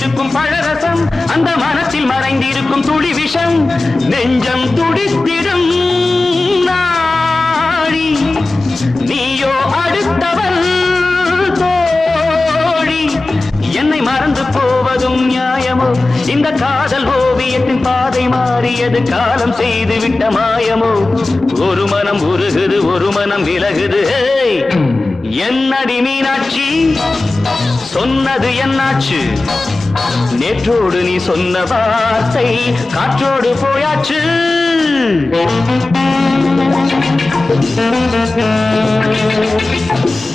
பூதத்தில் பழரசம் அந்த மனத்தில் மறைந்திருக்கும் துளி விஷம் நெஞ்சம் துடித்திடும் நாடி. நீயோ அடுத்தவள் தோழி. என்னை மறந்து போவதும் நியாயமோ? இந்த காதல் ஓவியத்தின் பாதை மாறியது காலம் செய்து விட்ட மாயமோ? ஒரு மனம் உருகுது ஒரு மனம் விலகுது. என்னடி மீனாட்சி? சொன்னது என்னாச்சு? நேற்றோடு நீ சொன்ன வார்த்தை காற்றோடு போயாச்சு Thank you.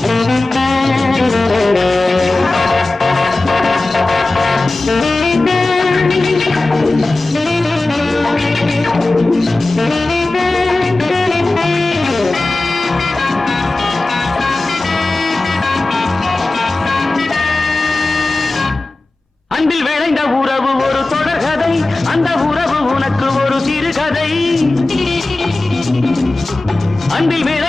அன்பில் விளைந்த உறவு ஒரு தொடர்கதை அந்த உறவு உனக்கு ஒரு சிறுகதை. அன்பில் விளை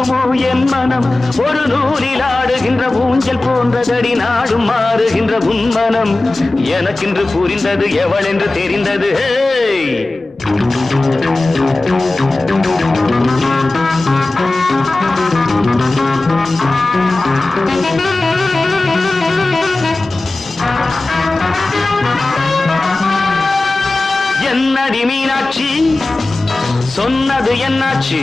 பிரிவை என் மனம் ஒரு நூலில் ஆடுகின்ற ஊஞ்சல் போன்றதடி நாடும் மாறுகின்ற உன்மனம் எனக்கென்று புரிந்தது எவள் என்று தெரிந்தது என்னடி மீனாட்சி? சொன்னது என்னாச்சு?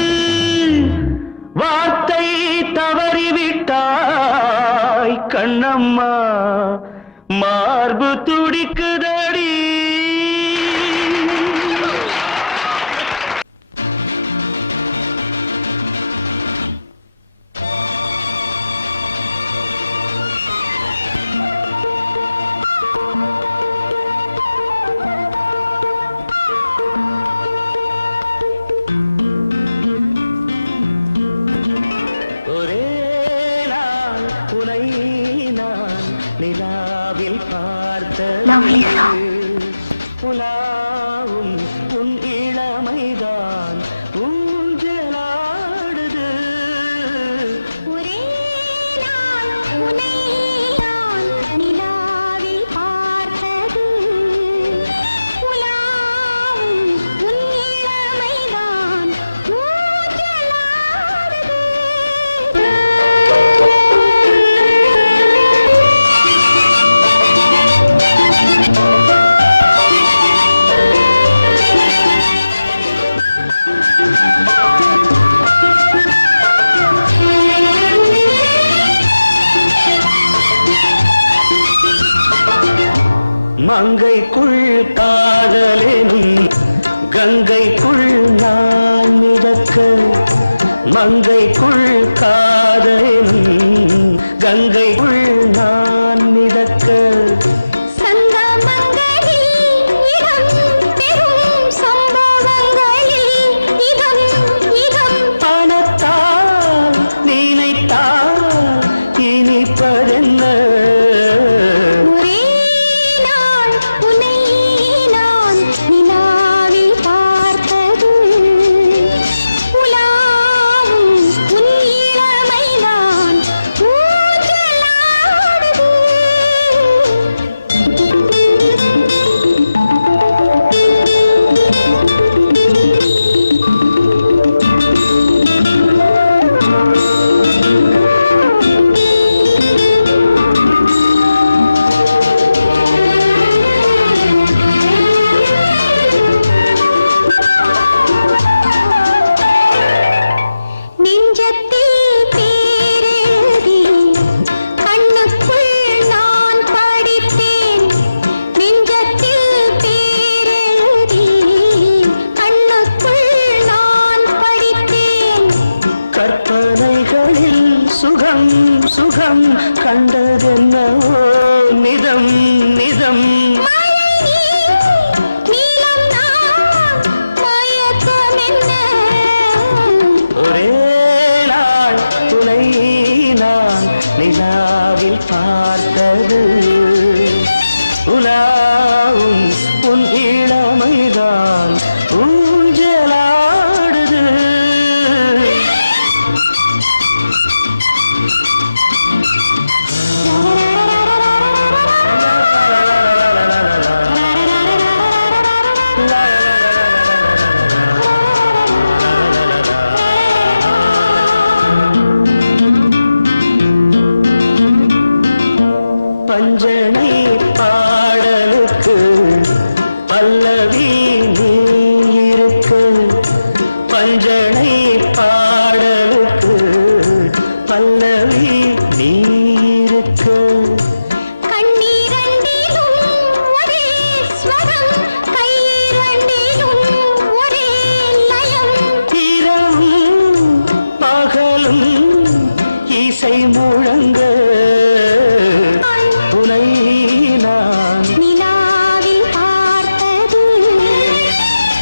கங்கை உள்ள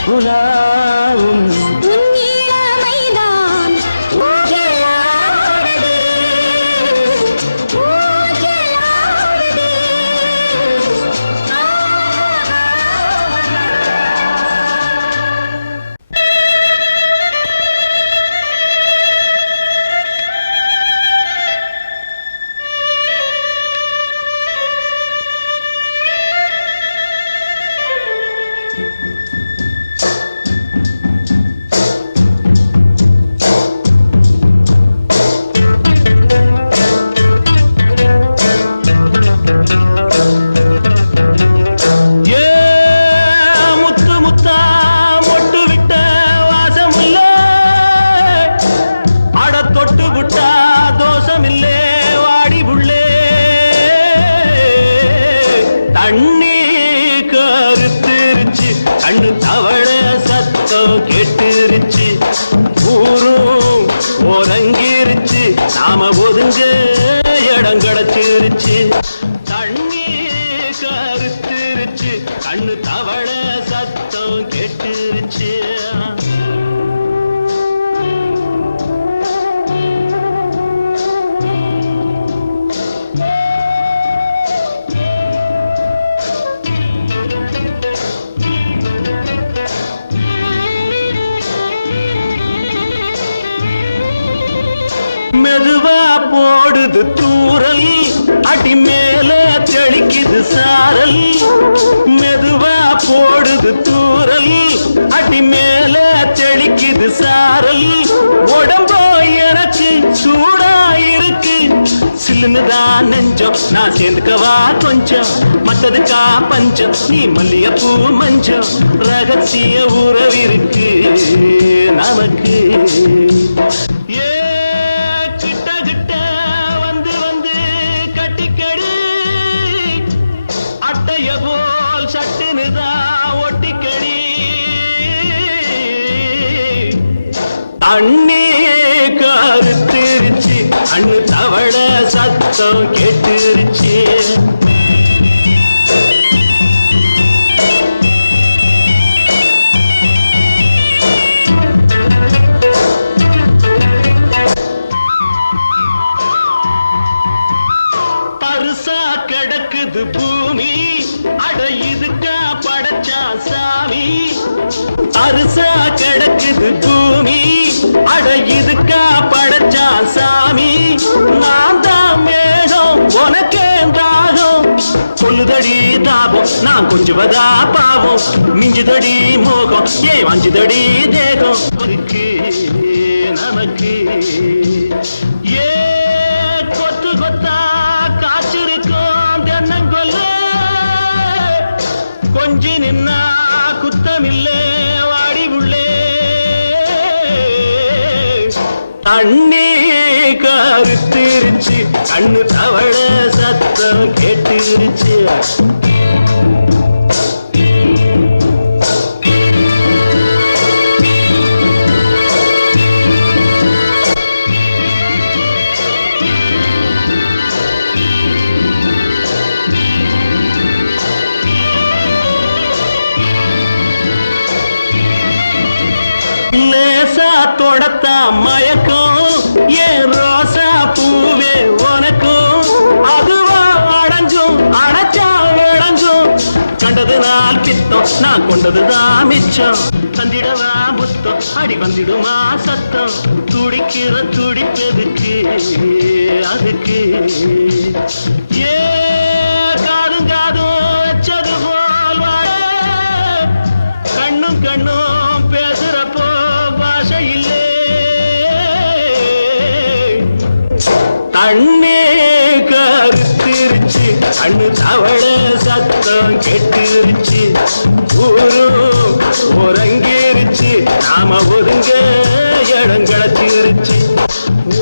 kulağım சாரல் மெதுவா போடுது தூரல் அடி மேல தெளிக்குது சாரல். உடம்போ எனக்கு சூடா இருக்கு சில்லுதான் நெஞ்சம் நான் சேர்ந்துக்கவா கொஞ்சம். மத்ததுக்கா பஞ்சம் நீ மல்லிகைப்பூ மஞ்சம். ரகசிய உறவிருக்கு நமக்கு. கிடக்குது பூமி. அடையுதுக்கா படைச்சா சாமி. அரிசா கிடக்குது பூமி. அடையுதுக்கா படைச்சா சாமி. நான் தான் மேகம் உனக்கே தாகம். சொல்லுதடி தாபம் நான் கொஞ்சுவதா பாவம். மிஞ்சுதடி மோகம் ஏ வஞ்சுதடி தேகம்? இருக்கு கண்ணே கருத்திருச்சு கண்ணு தவள சத்தம் கேட்டுருச்சு. நான் கொண்டதுதான் மிச்சம். தந்திடவா புத்தம் அடி வந்துடுமா சத்தம். துடிக்கிற துடிப்பதுக்கு அதுக்கு. ஏ காதும் காதும் வச்சது போல் கண்ணும் கண்ணும் பேசுறப்போ பாஷை இல்லே தண்ணே கருத்திருச்சு கண்ணு தவள ஊரு உறங்கிருச்சு நாம ஒதுங்க இடம் கிடச்சிருச்சு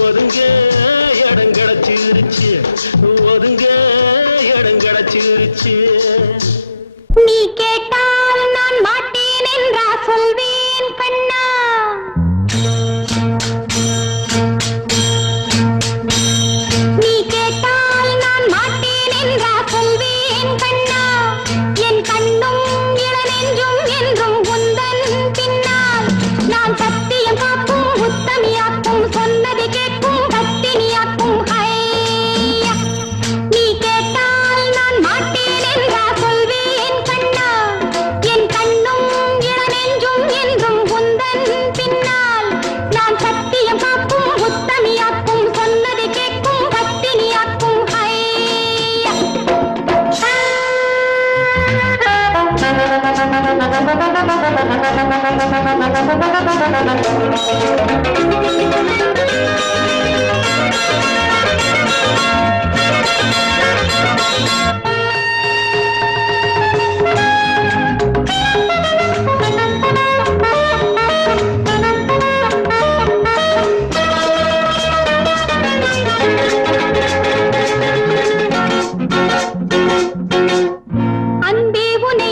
ஒதுங்க இடம் கிடச்சிருச்சு ஒதுங்க இடம் கிடச்சிருச்சு நீ கேட்டால் நான் மாட்டேன் என்றா சொல்வேன் கண்ணா. அன்பே உனை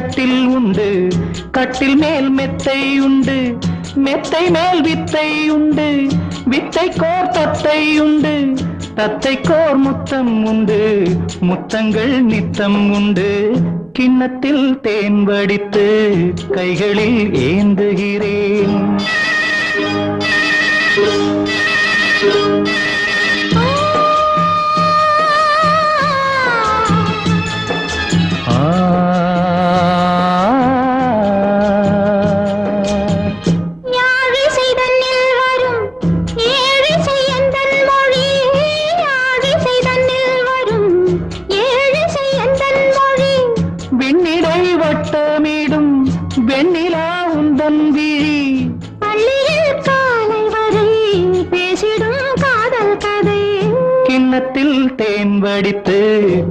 கட்டில் உண்டு. கட்டில் மேல் மெத்தை உண்டு. மெத்தை மேல் வித்தை உண்டு. வித்தை கோர் தத்தை உண்டு. தத்தை கோர் முத்தம் உண்டு. முத்தங்கள் நித்தம் உண்டு. கிண்ணத்தில் தேன் வடித்து கைகளில் ஏந்துகிறேன். விழி பள்ளியில் காலை வரை பேசிடும் காதல் கதை. கிண்ணத்தில் தேன் வடித்து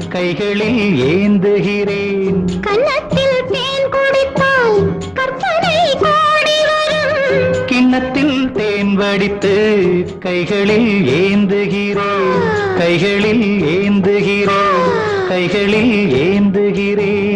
கைகளில் ஏந்துகிறேன். கன்னத்தில் தேன் குடித்தால் கற்பனை கோடி வரும். கிண்ணத்தில் தேன் வடித்து கைகளில் ஏந்துகிறேன். கைகளில் ஏந்துகிறேன். கைகளில் ஏந்துகிறேன்.